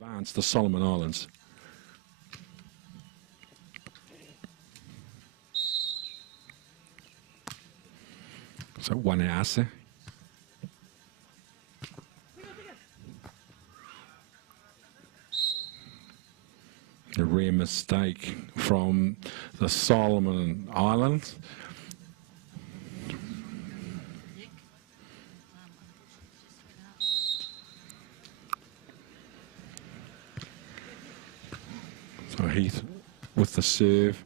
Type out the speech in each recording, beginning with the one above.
advance the Solomon Islands. So one ace. A rare mistake from the Solomon Islands. So Heath with the serve.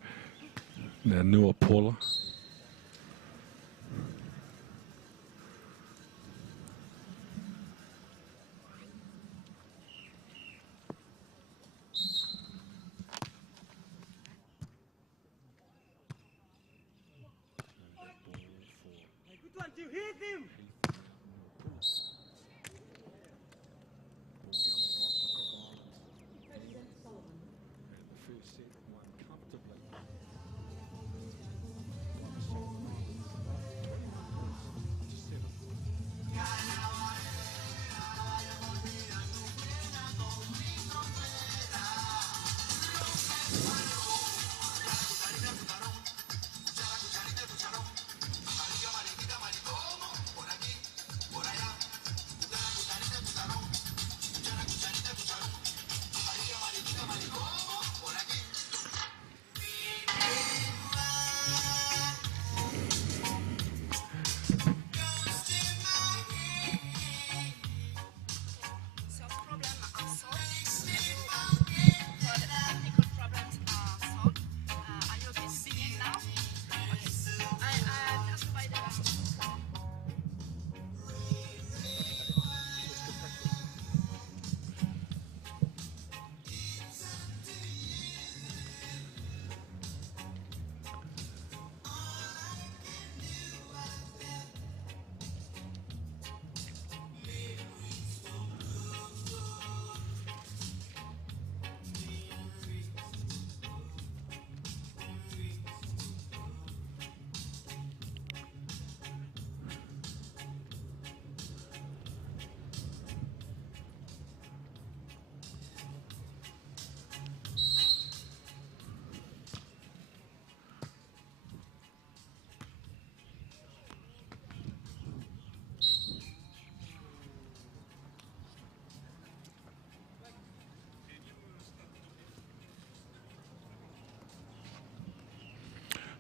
Now Nuapula. You hit him!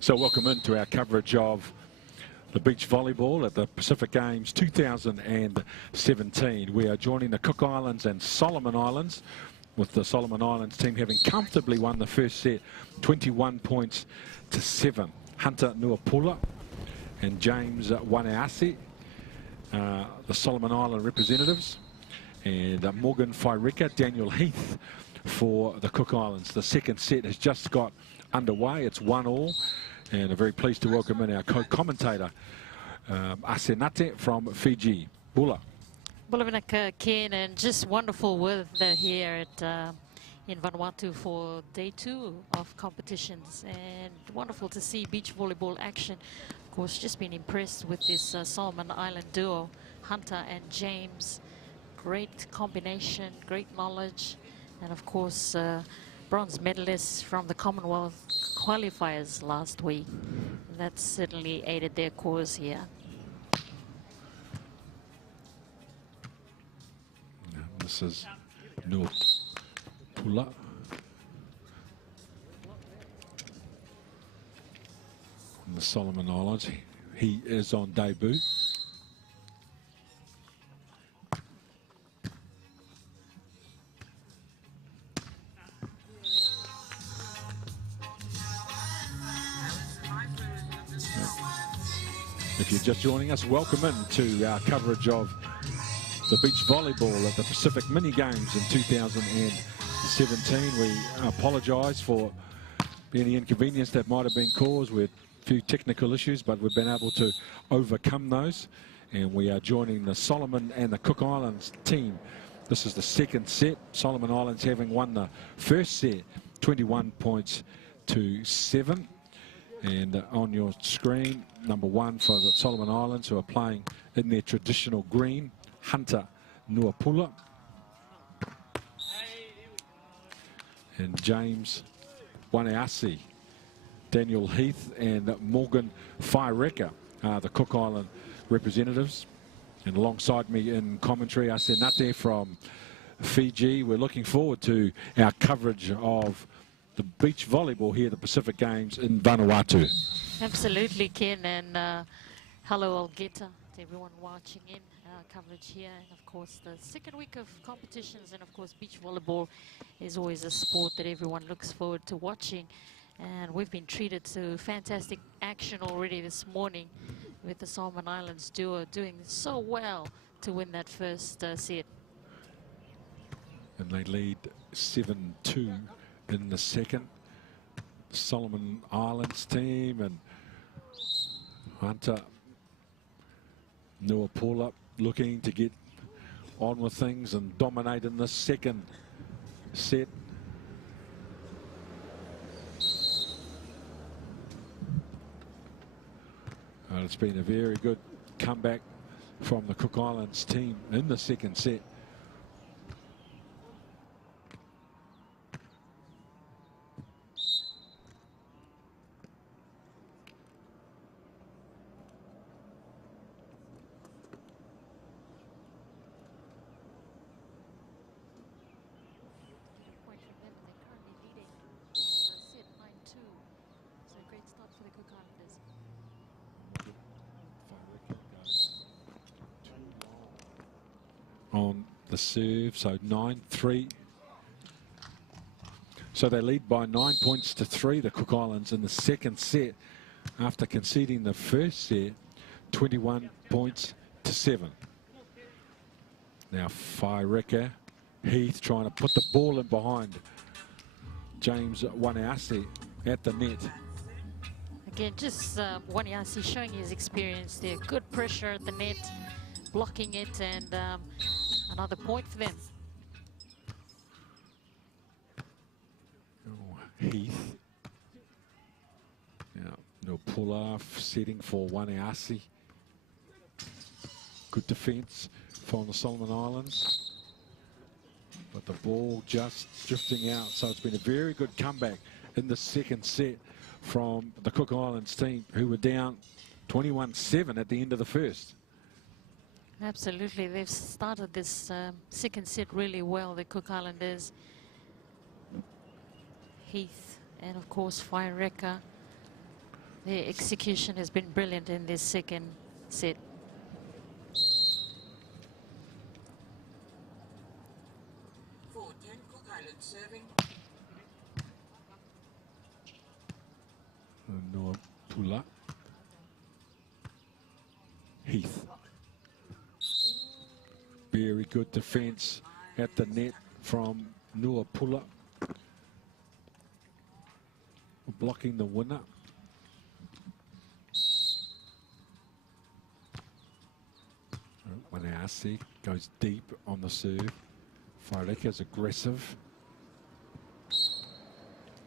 So welcome into our coverage of the beach volleyball at the Pacific Games 2017. We are joining the Cook Islands and Solomon Islands, with the Solomon Islands team having comfortably won the first set 21 points to 7. Hunter Nuapula and James Wanease, the Solomon Island representatives, and Morgan Faireka, Daniel Heath for the Cook Islands. The second set has just got underway. It's 1-1. And I'm very pleased to welcome in our co-commentator, Asenate from Fiji. Bula. Bulavinaka, Ken, and just wonderful weather here at in Vanuatu for day 2 of competitions, and wonderful to see beach volleyball action. Of course, just been impressed with this Solomon Island duo, Hunter and James. Great combination, great knowledge, and of course bronze medalists from the Commonwealth qualifiers last week. That certainly aided their cause here. This is Nuapula. From the Solomon Islands. He is on debut. If you're just joining us, welcome in to our coverage of the beach volleyball at the Pacific Mini Games in 2017. We apologise for any inconvenience that might have been caused with a few technical issues, but we've been able to overcome those. And we are joining the Solomon and the Cook Islands team. This is the second set. Solomon Islands having won the first set, 21 points to 7. And on your screen, number 1 for the Solomon Islands, who are playing in their traditional green, Hunter Nuapula. And James Waneasi, Daniel Heath and Morgan Whaireka are the Cook Island representatives. And alongside me in commentary, Ase Nate from Fiji. We're looking forward to our coverage of the beach volleyball here at the Pacific Games in Vanuatu. Absolutely, Ken, and hello, Algeta, to everyone watching in our coverage here. And of course, the second week of competitions, and of course, beach volleyball is always a sport that everyone looks forward to watching. And we've been treated to fantastic action already this morning with the Solomon Islands duo doing so well to win that first set. And they lead 7-2 in the second. Solomon Islands team and Hunter Nuapula looking to get on with things and dominate in this second set. It's been a very good comeback from the Cook Islands team in the second set. On the serve, so 9-3. So they lead by 9 points to 3, the Cook Islands, in the second set after conceding the first set, 21 points to 7. Now Whaireka, Heath trying to put the ball in behind James Waneasi at the net. Again, just Waneasi showing his experience there. Good pressure at the net, blocking it, and another point for them. Oh, Heath. Now, no pull-off, setting for Waneasi. Good defense from the Solomon Islands. But the ball just drifting out. So it's been a very good comeback in the second set from the Cook Islands team, who were down 21-7 at the end of the first. Absolutely, they've started this second set really well, the Cook Islanders. Heath and of course Whaireka. Their execution has been brilliant in this second set. Noah Pula. Heath. Very good defense at the net from Nuapula. Blocking the winner. Waneasi goes deep on the serve. Whaireka is aggressive.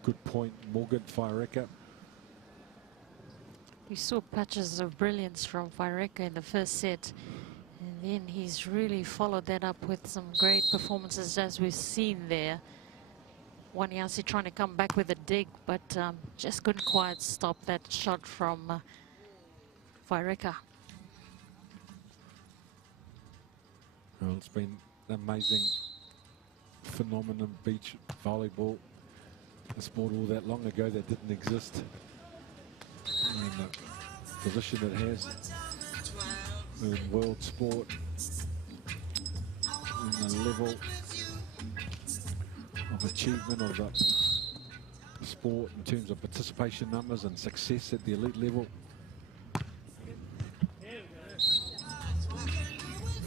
Good point, Morgan Whaireka. We saw patches of brilliance from Whaireka in the first set. And then he's really followed that up with some great performances as we've seen there. Waneasi trying to come back with a dig, but just couldn't quite stop that shot from Whaireka. Well, it's been an amazing phenomenon, beach volleyball. A sport all that long ago that didn't exist. And the position it has in world sport, and the level of achievement of the sport in terms of participation numbers and success at the elite level.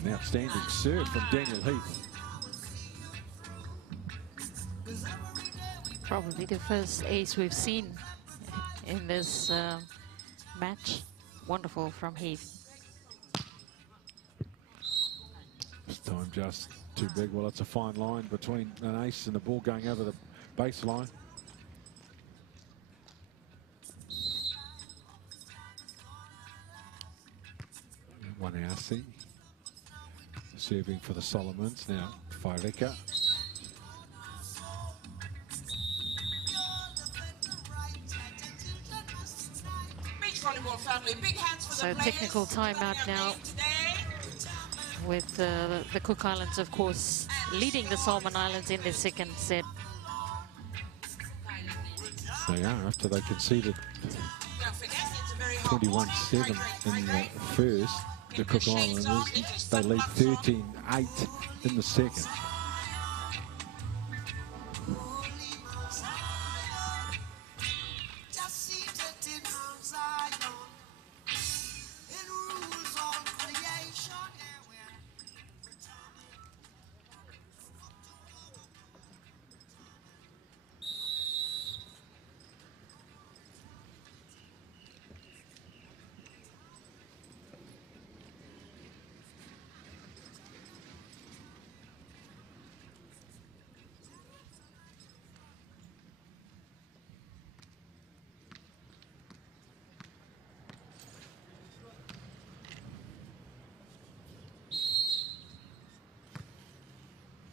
An outstanding serve from Daniel Heath. Probably the first ace we've seen in this match. Wonderful from Heath. This time just too big. Well, it's a fine line between an ace and the ball going over the baseline. Waneasi serving for the Solomons. Now Whaireka. lovely. Big hands for So the players. technical timeout now, with the Cook Islands, of course, leading the Solomon Islands in the second set. They are, after they conceded 21-7 in the first. The Cook Islanders, they lead 13-8 in the second.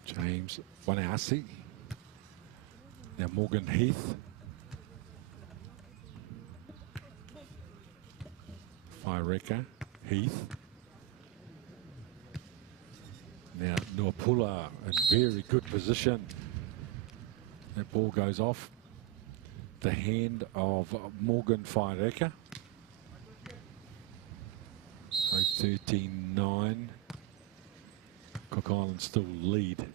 James Wanasi. Now Morgan Heath. Fireka, Heath. Now Nuapula in very good position. That ball goes off the hand of Morgan Fireka. So 13-9. Cook Islands still lead.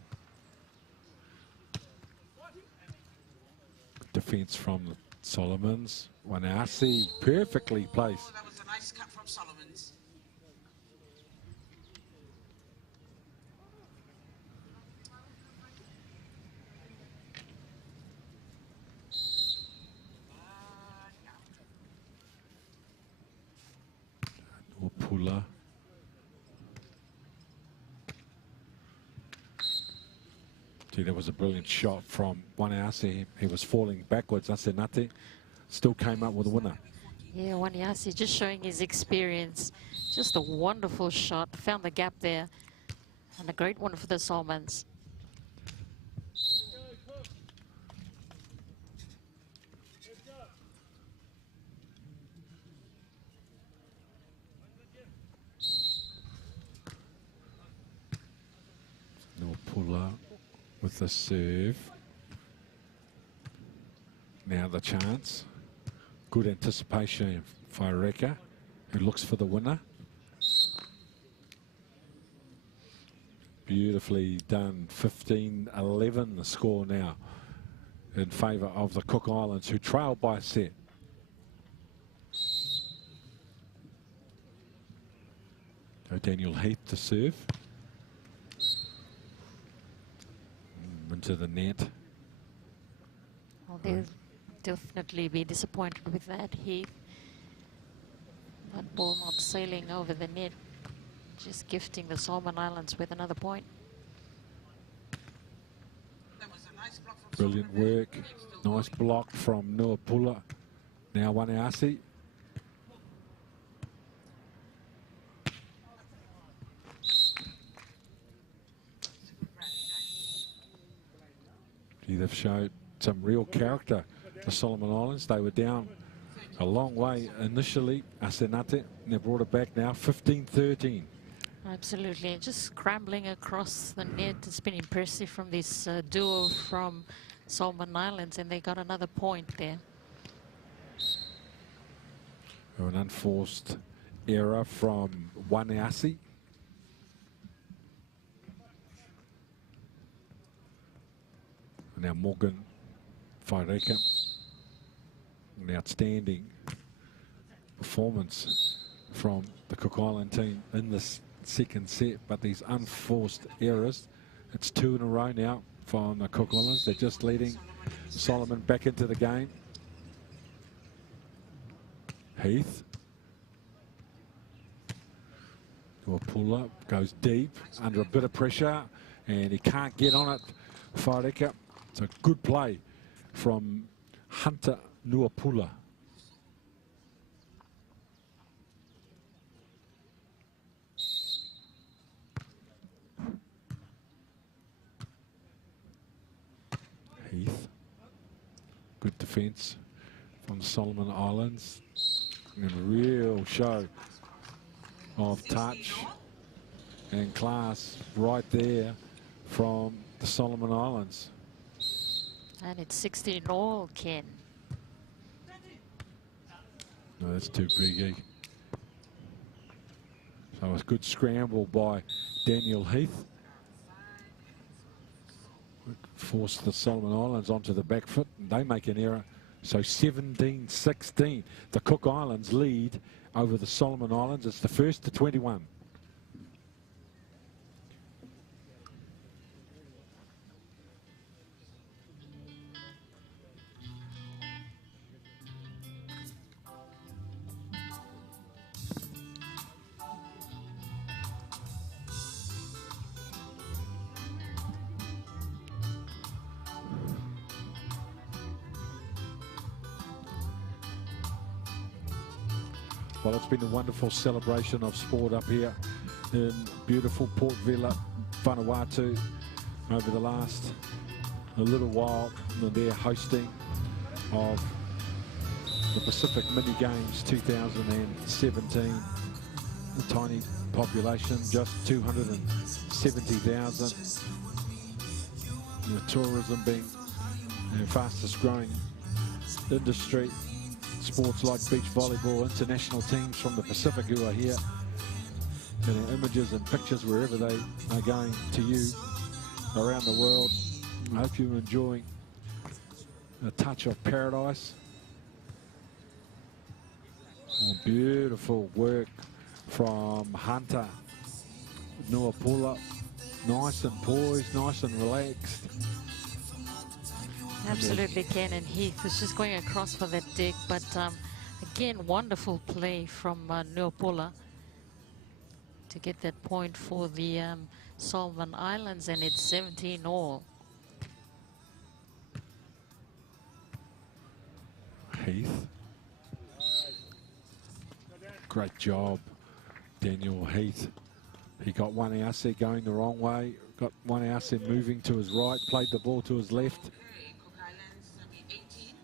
Defense from the Solomons. Wanasi perfectly placed. Oh, that was a nice cut from Solomons. Nuapula. Gee, that was a brilliant shot from Wanasi. He was falling backwards. Asenate still came up with a winner. Yeah, Waniasi just showing his experience. Just a wonderful shot. Found the gap there. And a great one for the Solomons. Nuapula with the serve. Now the chance. Good anticipation for Fireka, who looks for the winner. Beautifully done. 15-11 the score now in favour of the Cook Islands, who trail by a set. So Daniel Heath to serve. Into the net. Well, they'll definitely be disappointed with that, Heath. That ball not sailing over the net. Just gifting the Solomon Islands with another point. That was a nice block from Brilliant Solomon. work. Nice block from Nuapula. Now Wanasi. They've showed some real character, the Solomon Islands. They were down a long way initially, Asenate, and they brought it back now, 15-13. Absolutely, just scrambling across the net. It's been impressive from this duo from Solomon Islands, and they got another point there. An unforced error from Wanasi. Now Morgan Fireka, an outstanding performance from the Cook Island team in this second set, but these unforced errors, it's 2 in a row now from the Cook Islands. They're just leading Solomon back into the game. Heath. Nuapula goes deep under a bit of pressure and he can't get on it. Fireka. It's a good play from Hunter Nuapula. Heath. Good defense from the Solomon Islands. And a real show of touch and class right there from the Solomon Islands. And it's 16 all, Ken. No, that's too big. So a good scramble by Daniel Heath. Forced the Solomon Islands onto the back foot, and they make an error. So 17-16. The Cook Islands lead over the Solomon Islands. It's the first to 21. Well, it's been a wonderful celebration of sport up here in beautiful Port Vila, Vanuatu, over the last little while. They're hosting of the Pacific Mini Games 2017. A tiny population, just 270,000. With tourism being the fastest growing industry. Sports like beach volleyball, international teams from the Pacific who are here. And their images and pictures wherever they are going to you around the world. I hope you're enjoying a touch of paradise. Oh, beautiful work from Hunter Nuapula. Nice and poised, nice and relaxed. Absolutely, Ken, and Heath was just going across for that dig, but again, wonderful play from Nuapula to get that point for the Solomon Islands, and it's 17 all. Heath. Great job, Daniel Heath. He got one outset going the wrong way, got one outset moving to his right, played the ball to his left. Cook Islands, Hemi 18,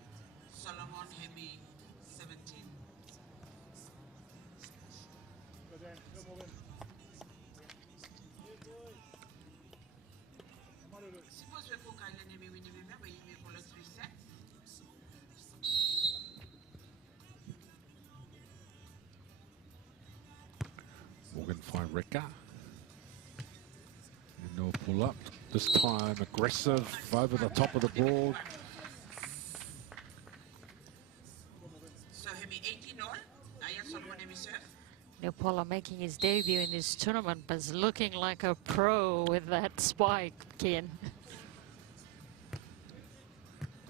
Solomon, Hemi 17. Suppose we Cook Island, Hemi, we remember you may call it 3 sets. Morgan Faireka. And no pull up. This time aggressive over the top of the board. So Hemi 18 all, Naya Solomon, Hemi serve. Nuapula making his debut in this tournament, but is looking like a pro with that spike, Ken.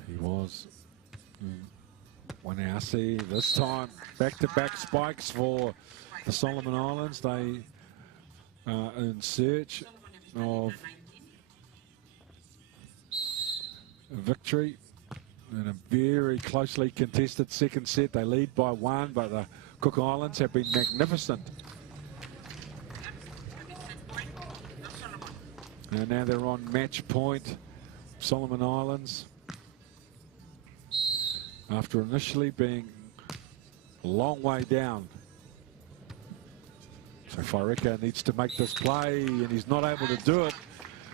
He was. One outset this time. Back-to-back spikes for the Solomon Islands. They are in search of a victory in a very closely contested second set. They lead by 1, but the Cook Islands have been magnificent. And now they're on match point, Solomon Islands. After initially being a long way down. So Faireka needs to make this play, and he's not able to do it.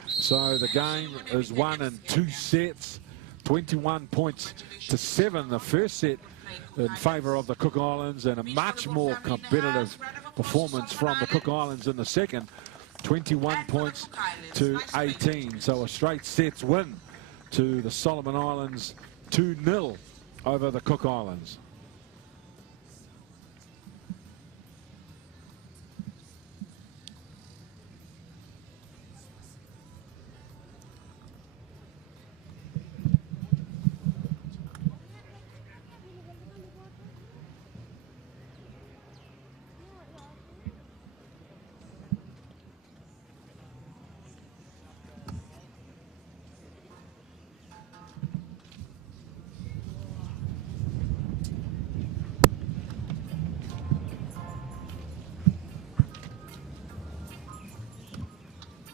So the game is won in 2 sets, 21 points to 7. The first set in favour of the Cook Islands, and a much more competitive performance from the Cook Islands in the second, 21 points to 18. So a straight sets win to the Solomon Islands, 2-0 over the Cook Islands.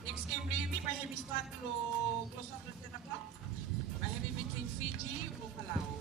Next game, maybe by Hemi start close after 10 o'clock. By Hemi between Fiji or Palau.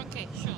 Okay, sure.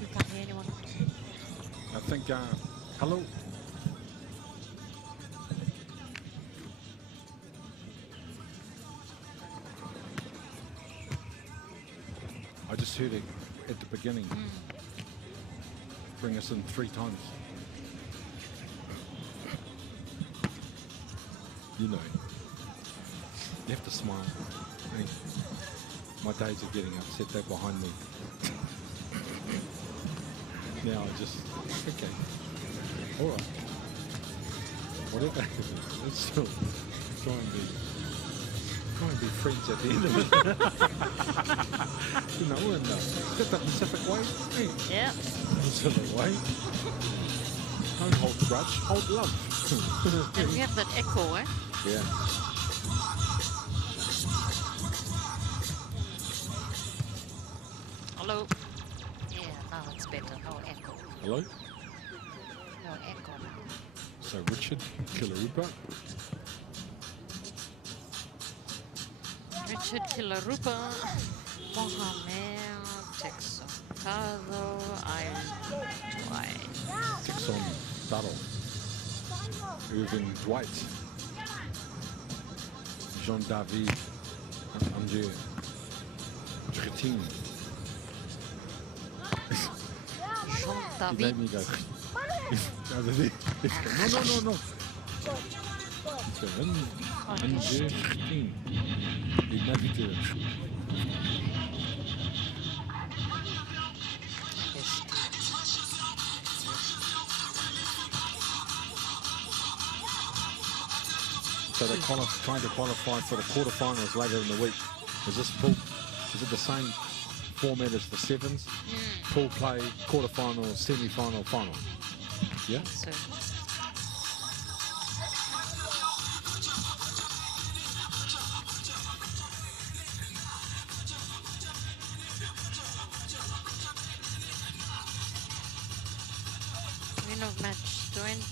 You can't hear anyone. I think, hello? I just heard it at the beginning. Bring us in 3 times. You know, you have to smile. Hey, my days are getting upset. They're behind me. Now I just, okay, all right, whatever. Let's still try and be friends at the end of it. You know, and is that the Pacific way? Hey, Yeah. Pacific way. Don't hold grudge, hold love. And we have that echo, eh? Yeah. Hello? Yeah, now it's better. No echo. Hello? No echo now. So Richard Kilarupa. Richard Kilarupa, Mohamed, Texocado, Texon Darrell. Irving Dwight. Jean-David André Tretine. He made me go. No. André Tretine. He navigated. So they're trying to qualify for the quarterfinals later in the week. Is this pool? Is it the same format as the sevens? Pool play, quarterfinal, semi-final, final. Yeah. So. Winner of match 20.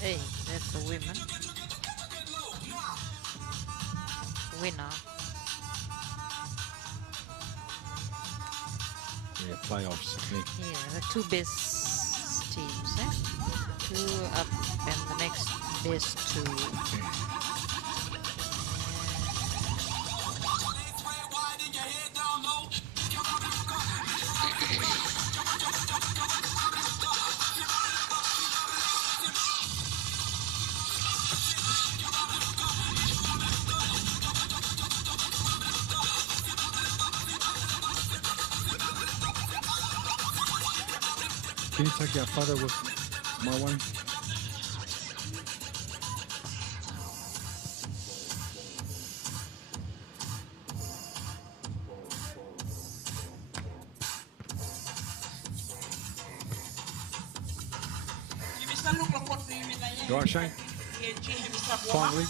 Hey, that's the women. winner. Yeah, playoffs. Yeah, the two best teams, eh? Two up and the next best two. Can you take our photo with my one? You all right, Shane? Finally.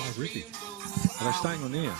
Oh, really? Are they staying on air?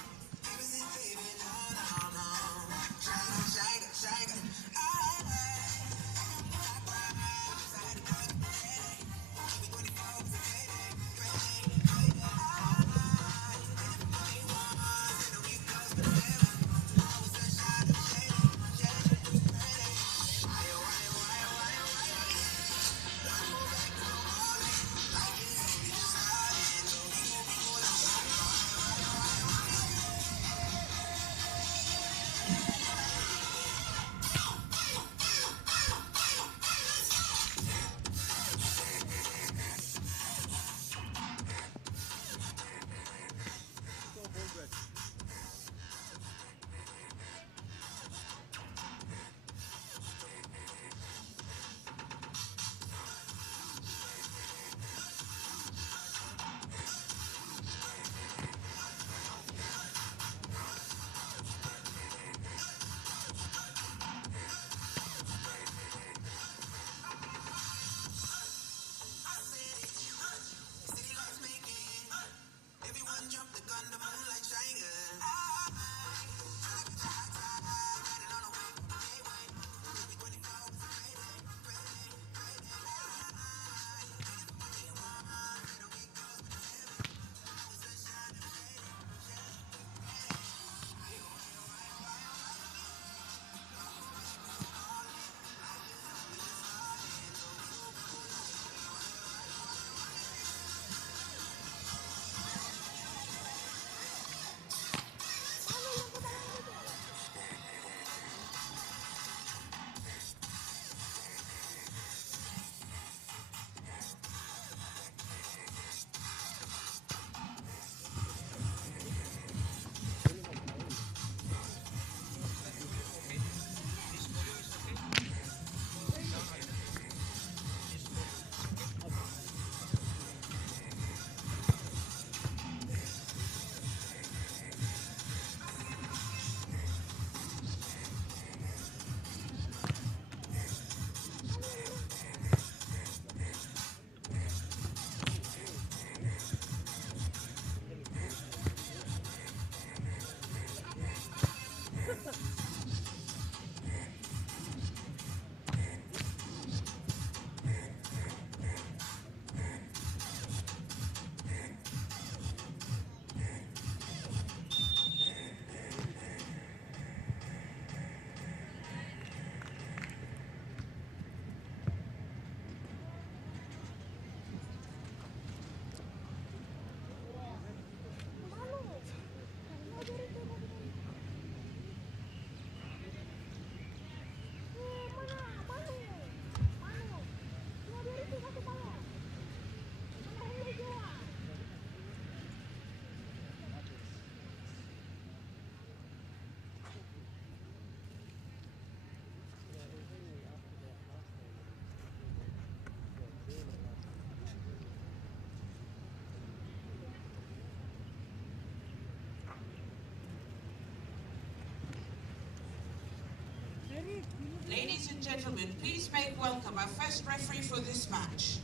Ladies and gentlemen, please make welcome our first referee for this match,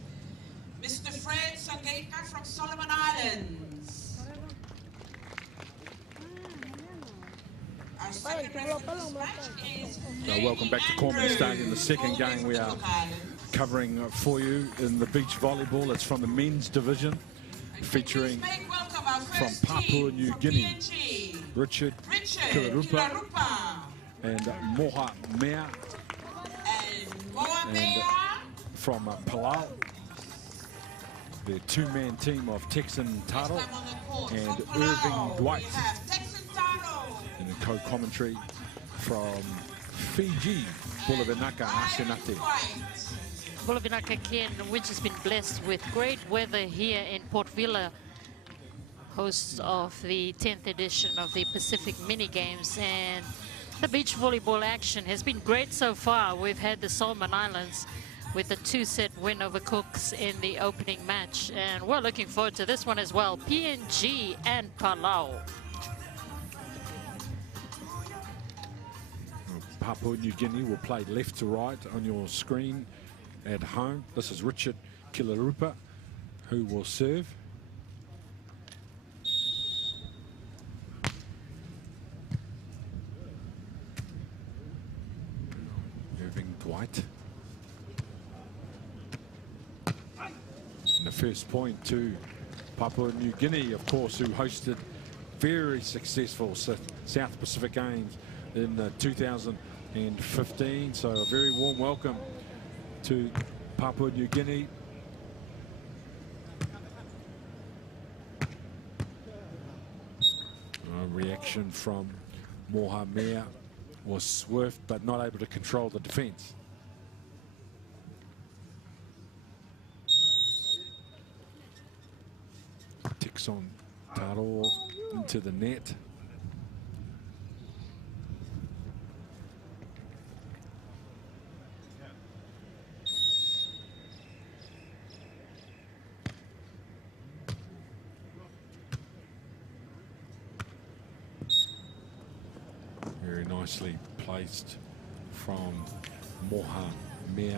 Mr. Fred Sangeika from Solomon Islands. Our second referee for this match is Welcome back to Corman Stadium, the second game we are covering for you in the beach volleyball. It's from the men's division, featuring from Papua New Guinea, Richard Kilarupa and Moha Mea, and from Palau, the two-man team of Texan Taro and Irving Dwight, and a co-commentary from Fiji, Bulavinaka Asenate. Bulavinaka Ken, which has been blessed with great weather here in Port Vila, hosts of the 10th edition of the Pacific Mini Games, and the beach volleyball action has been great so far. We've had the Solomon Islands with a 2-set win over Cooks in the opening match, and we're looking forward to this one as well. PNG and Palau. Papua New Guinea will play left to right on your screen at home. This is Richard Kilarupa, who will serve. Irving Dwight. And the first point to Papua New Guinea, of course, who hosted very successful South Pacific Games in 2015. So a very warm welcome to Papua New Guinea. A reaction from Mohamea was swift but not able to control the defense. Tixon Taro into the net. Very nicely placed from Moha Mea.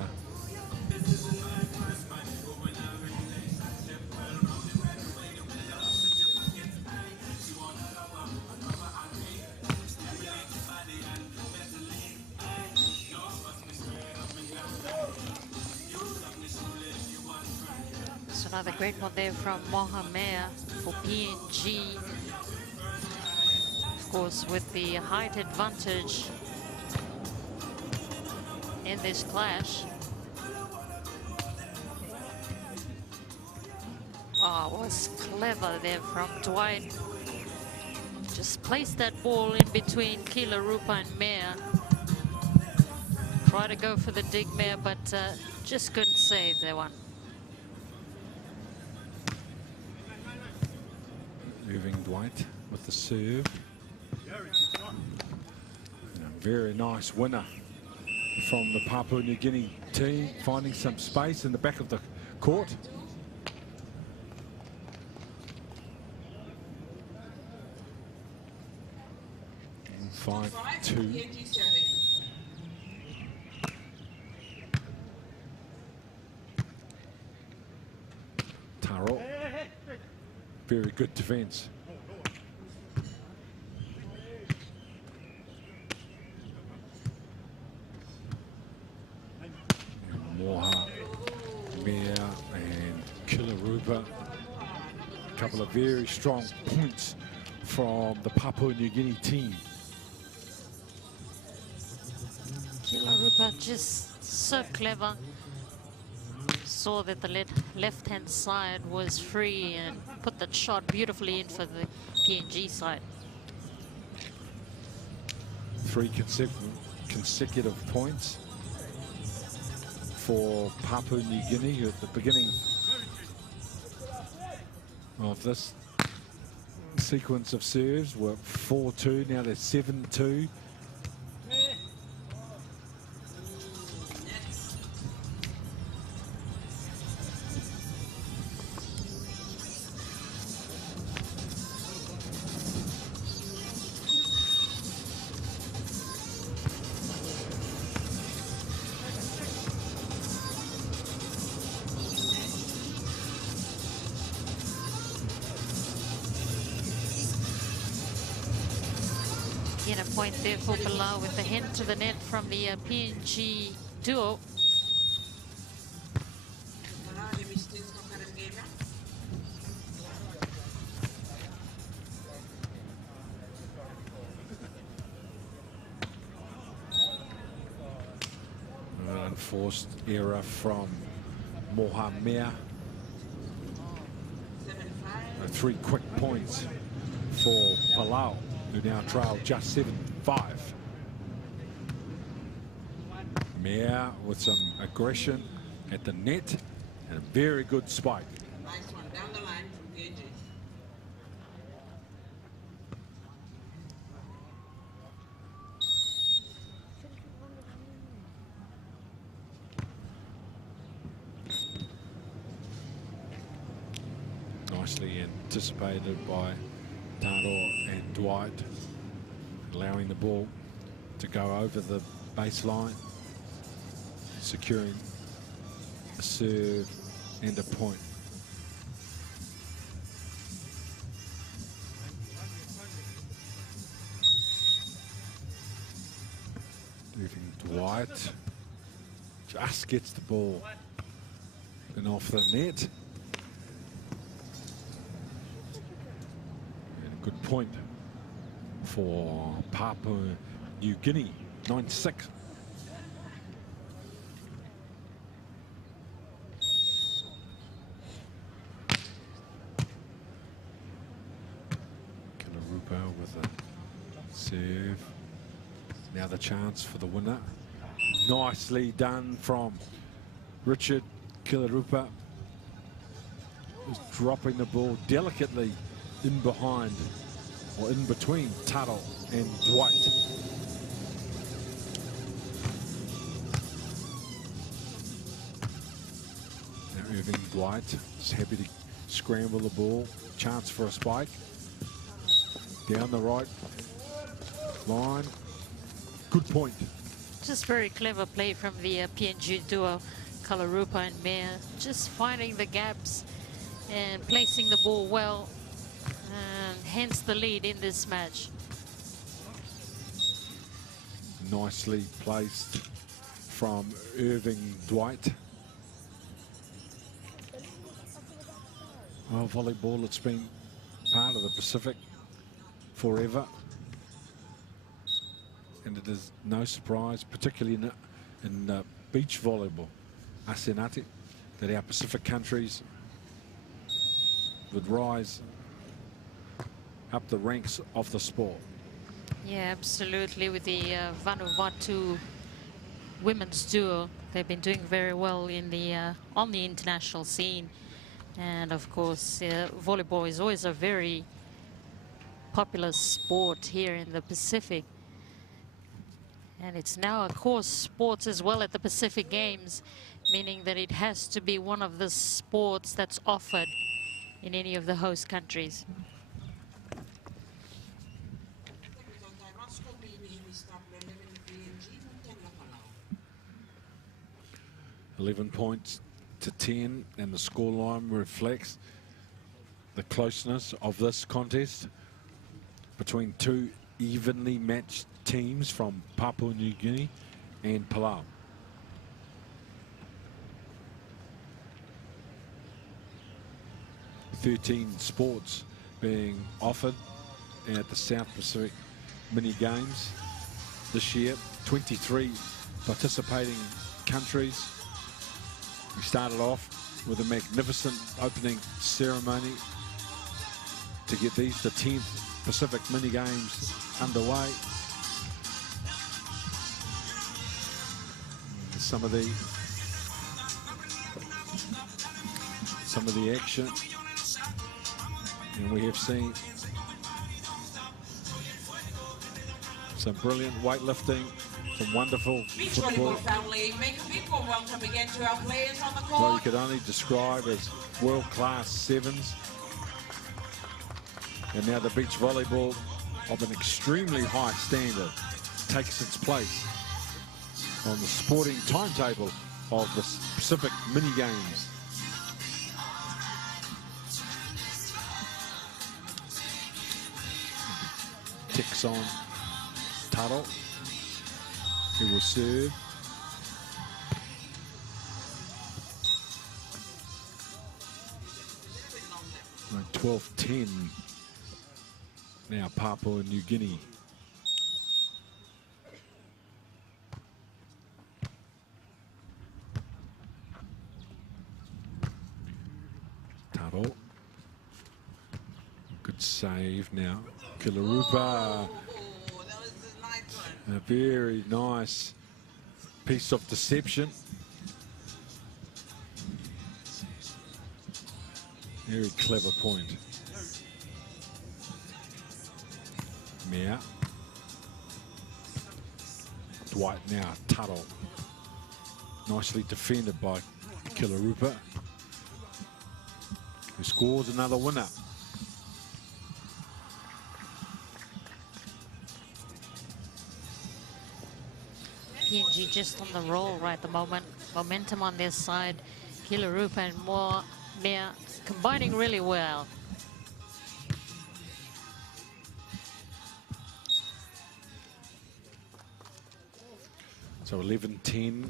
So another great one there from Mohammed for PNG. Of course, with the height advantage in this clash. Oh, was clever there from Dwight. Just placed that ball in between Kilarupa and Mea. Try to go for the dig, Mea, but just couldn't save that one. Irving Dwight with the serve. And a very nice winner from the Papua New Guinea team, finding some space in the back of the court. And 5-2. Taro. Very good defense. Moha Mea and Kilarupa. A couple of very strong points from the Papua New Guinea team. Kilarupa just so clever. Saw that the left-hand side was free and put that shot beautifully in for the PNG side. 3 consecutive points for Papua New Guinea at the beginning of this sequence of serves. Were 4-2, now they're 7-2. Again, a point there for Palau with the hint to the net from the PNG duo. forced error from Mohamea. 3 quick points for Palau, who now trail just 7-5. Mea with some aggression at the net and a very good spike. Nice one down the line from Gage. Nicely anticipated by Taro and Dwight, allowing the ball to go over the baseline, securing a serve and a point. Moving Dwight, just gets the ball and off the net. And a good point for Papua New Guinea, 9-6. With a serve. Now the chance for the winner. Nicely done from Richard Kilarupa. Just dropping the ball delicately in behind or in between Taro and Dwight. Now Irving Dwight is happy to scramble the ball. Chance for a spike. Down the right line. Good point. Just very clever play from the PNG duo, Kalarupa and Mea. Just finding the gaps and placing the ball well. And hence the lead in this match. Nicely placed from Irving Dwight. Oh, volleyball, it's been part of the Pacific forever, and it is no surprise, particularly in beach volleyball, Asenate, that our Pacific countries would rise up the ranks of the sport. Yeah, absolutely. With the Vanuatu women's duo, they've been doing very well in the on the international scene, and of course, volleyball is always a very popular sport here in the Pacific, and it's now a core sport as well at the Pacific Games, meaning that it has to be one of the sports that's offered in any of the host countries. 11 points to 10, and the scoreline reflects the closeness of this contest between two evenly matched teams from Papua New Guinea and Palau. "13 sports being offered at the South Pacific Mini Games this year. 23 participating countries. We started off with a magnificent opening ceremony to get the 10th Pacific Mini Games underway. Some of the action, and we have seen some brilliant weightlifting, some wonderful Beach football. volleyball family, make a big warm welcome again to our players on the court. What you could only describe as world-class sevens. And now the beach volleyball of an extremely high standard takes its place on the sporting timetable of the Pacific Mini Games. Ticks on Taro. He will serve. Right, 12-10. Now Papua New Guinea. save now. Kilarupa. Oh, that was a nice one. A very nice piece of deception. Very clever point. Mea. Dwight now, Tuttle. Nicely defended by Kilarupa, who scores another winner. PNG just on the roll right at the moment. Momentum on their side. Kilarupa and Mea combining really well. So 11-10.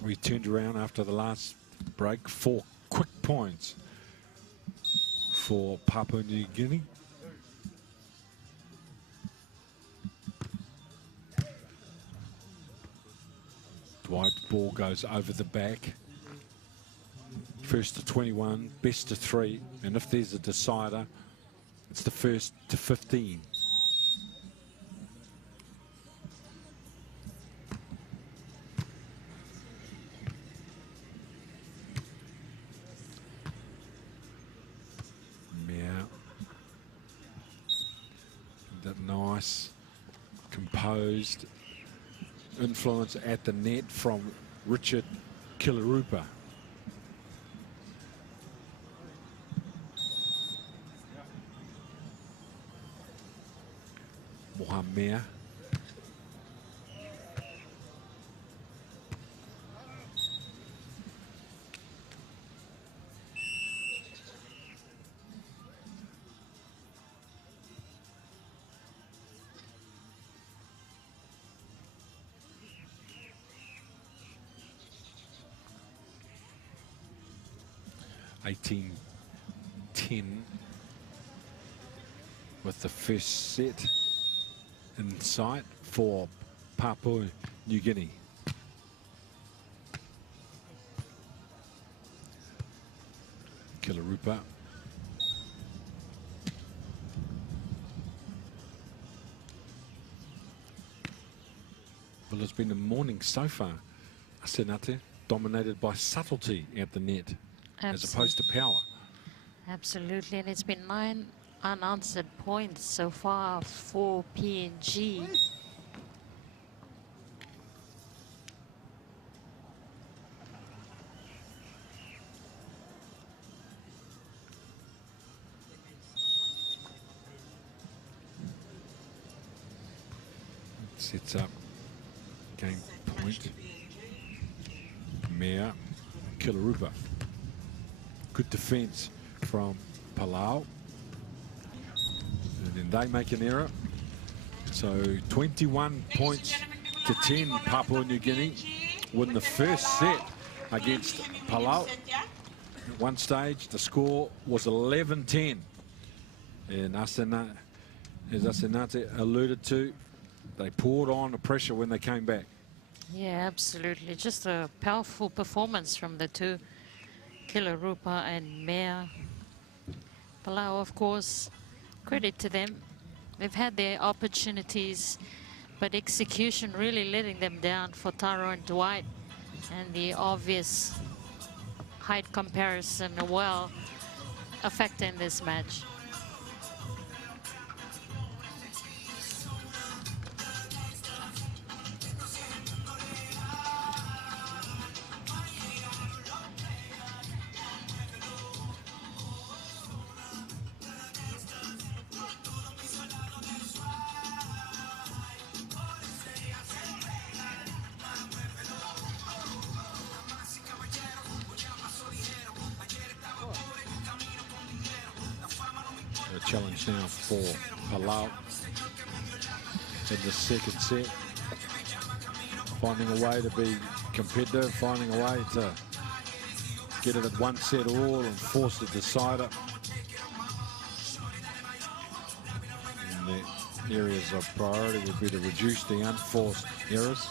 We turned around after the last break. 4 quick points for Papua New Guinea. Dwight's ball goes over the back. First to 21, best to 3. And if there's a decider, it's the first to 15. That nice, composed influence at the net from Richard Kilarupa. Mohamed. (18-10) with the first set in sight for Papua New Guinea. Kilarupa. Well, it's been a morning so far, Asenate, dominated by subtlety at the net. As opposed to power. Absolutely, and it's been 9 unanswered points so far for PNG. Sets up game point. Mea, Kilarupa. Good defense from Palau. And then they make an error. So 21 points to 10, Papua New Guinea win the first set against Palau. At one stage, the score was 11-10. And as Asenate alluded to, they poured on the pressure when they came back. Yeah, absolutely. Just a powerful performance from the two. Kilarupa and Mea. Palau, of course, credit to them. They've had their opportunities, but execution really letting them down for Taro and Dwight. And the obvious height comparison, well, affecting this match. Challenge now for Palau in the second set. Finding a way to be competitive, finding a way to get it at 1 set all and force the decider. And the areas of priority would be to reduce the unforced errors.